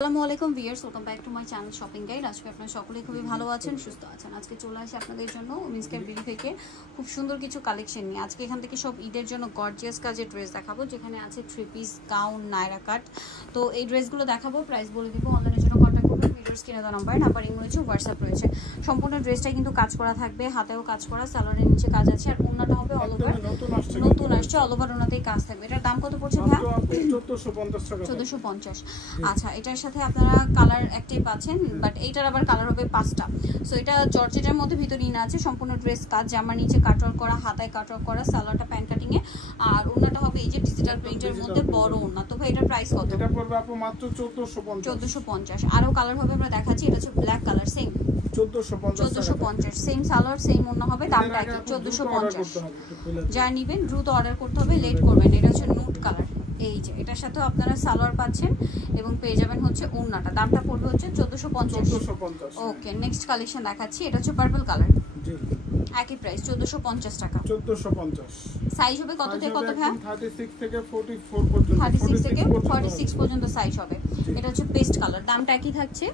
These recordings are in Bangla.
আসসালামু আলাইকুম viewers, welcome back to my channel shopping guide. আজকে আপনারা সকলেই খুবই ভালো আছেন, সুস্থ আছেন। আজকে চলে আসি আপনাদের জন্য মিসকের বিডি থেকে খুব সুন্দর কিছু কালেকশন নিয়ে। আজকে এখান থেকে সব ঈদের জন্য গর্জিয়াস কাজের ড্রেস দেখাবো, যেখানে আছে থ্রি পিস, গাউন, নায়রা কাট। তো এই ড্রেসগুলো দেখাবো, প্রাইস বলে দিব। অনলাইনের জন্য কন্ট্যাক্ট করবেন, ভিডিওর স্ক্রিনে দেওয়া নাম্বারিং রয়েছে, হোয়াটসঅ্যাপ রয়েছে। সম্পূর্ণ ড্রেসটাই কিন্তু কাজ করা থাকবে, হাতেও কাজ করা, সালোয়ারের নিচে কাজ আছে, আর ওন্নাটা হবে অল ওভার নতুন আসছে, অল ওভার ওন্নাতেই কাজ থাকবে। এটার দাম কত পড়ছে ভাই? 1450। আচ্ছা, এটার সাথে আপনারা কালার একটাই পাচ্ছেন, বাট এইটার আবার কালার হবে 5টা। সো এটা জর্জেটের মধ্যে ভিতরে ইনা আছে, সম্পূর্ণ ড্রেস কাজ, জামার নিচে কাটওয়ার্ক করা, হাতায় কাটওয়ার্ক করা, সালোয়ারটা প্যান্ট কাটিং এ, আর ওন্নাটা হবে এই যে ডিজিটাল প্রিন্টের মধ্যে বড় ওন্না। তো ভাই এটার প্রাইস কত? এটা পড়বে আপু মাত্র 1450। আরো কালার হবে আমরা দেখাচ্ছি। এটা হচ্ছে black colour, same 1450, same salwar same ওন্না হবে, দামটা কি? 1450। যা নেবেন দ্রুত অর্ডার করতে হবে, লেট করবেন। এটা হচ্ছে নুট কালার, এই যে এটার সাথেও আপনারা সালোয়ার পাচ্ছেন এবং পেয়ে যাবেন হচ্ছে ওন্নাটা। দামটা পড়বে হচ্ছে 1450। ওকে, নেক্সট কালেকশন দেখাচ্ছি। এটা হচ্ছে পার্পল কালার, একই প্রাইস 1450 টাকা। 1450 সাইজ হবে কত থেকে কত ভাই? 36 থেকে 44 পর্যন্ত, 36 থেকে 46 পর্যন্ত সাইজ হবে। এটা হচ্ছে পেস্ট কালার, দামটা একই থাকছে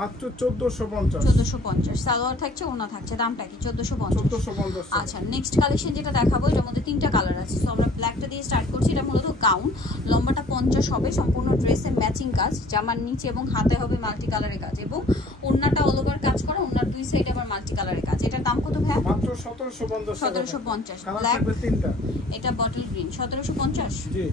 মাত্র 1450। 1450 সালোয়ার থাকছে, ওন্না থাকছে, দামটা কি? 1450। আচ্ছা, নেক্সট কালেকশন যেটা দেখাবো, এর মধ্যে তিনটা কালার আছে। সো আমরা ব্ল্যাকটা দিয়ে স্টার্ট করছি। এটা মূলত গাউন, লম্বাটা 50 হবে, সম্পূর্ণ ড্রেসে ম্যাচিং কাজ, জামার নিচে এবং হাতে হবে মাল্টি কালারের কাজ, এবং ওন্নাটা অল ওভার কাজ করা, ওন্নার দুই সাইডে আবার মাল্টি কালারের কাজ। এটার দাম কত ভাই? মাত্র 1750। 1750। ব্ল্যাক, এটা বটল গ্রিন, 1750। জি,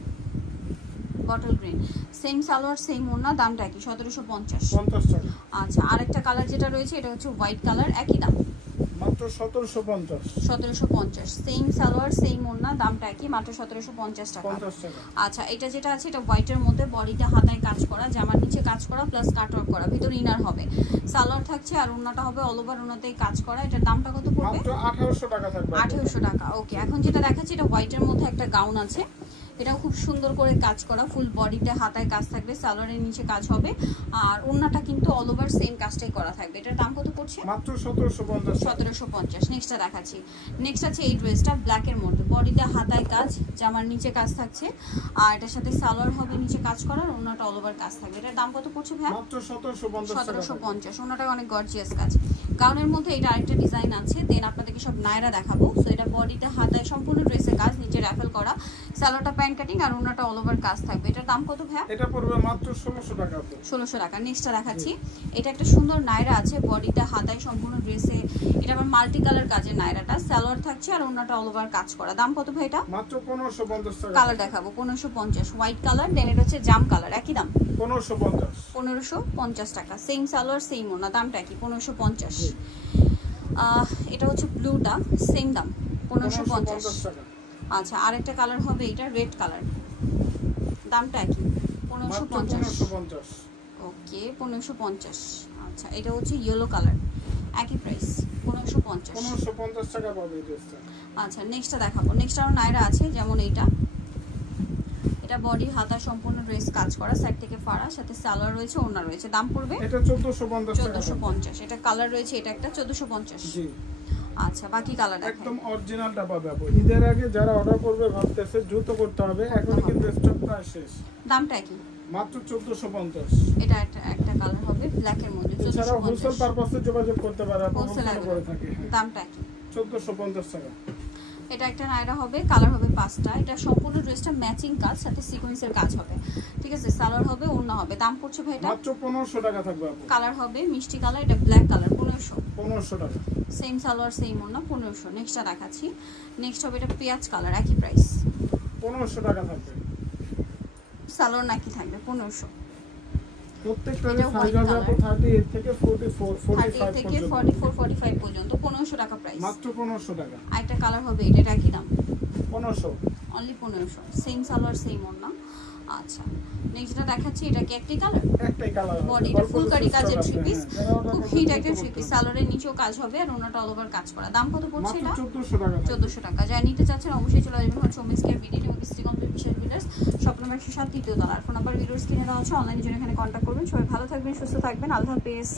bottle green, same salwar same ওন্না, দামটা কি? 1750 টাকা। আচ্ছা, আরেকটা কালার যেটা রয়েছে এটা হচ্ছে হোয়াইট কালার, একই দাম মাত্র 1750। সেম সালোয়ার সেম ওন্না, দামটা কি? মাত্র 1750 টাকা। আচ্ছা, এটা যেটা আছে এটা হোয়াইটের মধ্যে, বডিটা হাতায় কাজ করা, জামার নিচে কাজ করা, প্লাস কাটওয়ার্ক করা, ভিতরে ইনার হবে, সালোয়ার থাকছে, আর ওন্নাটা হবে অল ওভার ওন্নাতেই কাজ করা। এটার দামটা কত পড়বে? মাত্র 1800 টাকা থাকবে। 1800 টাকা। ওকে, এখন যেটা দেখাচ্ছি এটা হোয়াইটের মধ্যে একটা গাউন আছে, এটাও খুব সুন্দর করে কাজ করা, ফুল বডিতে হাতায় কাজ থাকবে, সালোয়ারের নিচে কাজ হবে, আর ওন্নাটা কিন্তু অল ওভার সেম কাজটাই করা থাকবে। এটার দাম কত পড়ছে? মাত্র 1750। 1750। নেক্সটটা দেখাচ্ছি। নেক্সট আছে এই ড্রেসটা ব্ল্যাকের মধ্যে, বডিতে হাতায় কাজ, জামার নিচে কাজ থাকছে, আর এটার সাথে সালোয়ার হবে নিচে কাজ করার, ওন্নাটা অল ওভার কাজ থাকবে। এটার দাম কত পড়ছে ভাই? মাত্র 1750। 1750। ওন্নাটা অনেক গর্জিয়াস কাজ। গাউনের মধ্যে এটা আরেকটা ডিজাইন আছে, দেন আপনাদেরকে সব নায়রা দেখাবো। সো এটা বডিতে হাতায় সম্পূর্ণ ড্রেসের কাজ, নিচে র্যাফেল করা, সালোয়ারটা প্যান্ট কাটিং, আর ওন্নাটা অল ওভার কাজ থাকবে। এটার দাম কত ভাই? এটা পড়বে মাত্র 1600 টাকা। 1600 টাকা। নেক্সটটা দেখাচ্ছি। এটা একটা সুন্দর নায়রা আছে, বডিটা হাতায় সম্পূর্ণ ড্রেসে, এটা আবার মাল্টি কালার কাজের নায়রাটা, সালোয়ার থাকছে, আর ওন্নাটা অল ওভার কাজ করা। দাম কত ভাই এটা? মাত্র 1550 টাকা। কালার দেখাবো 1550, হোয়াইট কালার, দেন এটা হচ্ছে জাম কালার, একই দাম 1550 টাকা। সেম সালোয়ার সেম ওন্না, দামটা কি? 1550। এটা হচ্ছে ব্লুটা, সেম দাম 1550 টাকা। আচ্ছা, আরেকটা কালার হবে এটা রেড কালার, দামটা কি? 1550। ওকে, 1550। আচ্ছা, এটা হচ্ছে ইয়েলো কালার, একই প্রাইস 1550 টাকা পাবে এই ড্রেসটা। আচ্ছা, নেক্সটটা দেখাবো। নেক্সট আরো নায়রা আছে, যেমন এটা বডি হাতা সম্পূর্ণ ড্রেস কাজ করা, সাইড থেকে ফাড়া, সাথে সালোয়ার রয়েছে, ওন্না রয়েছে, দাম পড়বে এটা 1450 টাকা। 1450। এটা কালার রয়েছে, এটা একটা 1450। জি। আচ্ছা, বাকি কালার দেখাই। একদম অরিজিনালটা পাবে আপু। ঈদের আগে যারা অর্ডার করবে ভাবতেছে দ্রুত করতে হবে, এখন কিন্তু স্টক প্রায় শেষ। দামটা কি? মাত্র 1450। এটা একটা কালার হবে ব্ল্যাক এর মধ্যে, 1450। হোলসেল পারপাসে যোগাযোগ করতে পারে, আপু হোলসেল করে থাকে। দামটা কি? 1450 টাকা। এটা একটা নায়রা হবে, কালার হবে 5টা। এটা সম্পূর্ণ ড্রেসটা ম্যাচিং কাজ, সাথে সিকোয়েন্সের কাজ হবে, ঠিক আছে, সালোয়ার হবে, ওন্না হবে। দাম পড়ছে ভাই এটা? মাত্র 1500 টাকা থাকবে আপু। কালার হবে মিষ্টি কালার, এটা ব্ল্যাক কালার, 1500 টাকা। সেম সালোয়ার সেম ওন্না, 1500। নেক্সটটা দেখাচ্ছি। নেক্সট হবে এটা পেঁয়াজ কালার, একই প্রাইস 1500 টাকা থাকবে। সালোয়ার নাকি থাকবে 1500। প্রত্যেকটা সাইজ হবে আপু 38 থেকে 44 45 থেকে 44 45 পর্যন্ত, 1500 টাকা প্রাইস, মাত্র 1500 টাকা। আরেকটা কালার হবে এটা একই দাম 1500, অনলি 1500, সেম সালোয়ার সেম ওন্না। আচ্ছা, নেক্সট যেটা দেখাচ্ছি, এটা কি একটাই কালার? একটাই কালার, বডিটা ফুলকারি কাজের থ্রি পিস, খুব হিট একটা থ্রি পিস, সালোয়ারের নিচেও কাজ হবে, আর ওন্নাটা অল ওভার কাজ করা। দাম কত পড়ছে এটা? 1400 টাকা। 1400 টাকা। যারা নিতে চাচ্ছেন অবশ্যই চলে আসবেন হচ্ছে মিসকের বিডি এবং সিটি কমপ্লিট বিশেষ বিল্ডার্স, শপ নাম্বার 7 তৃতীয় তলা। ফোন নাম্বার ভিডিওর স্ক্রিনে দেওয়া আছে, অনলাইনে জন্য এখানে কন্ট্যাক্ট করবেন। সবাই ভালো থাকবেন, সুস্থ থাকবেন, আল্লাহ হাফেজ।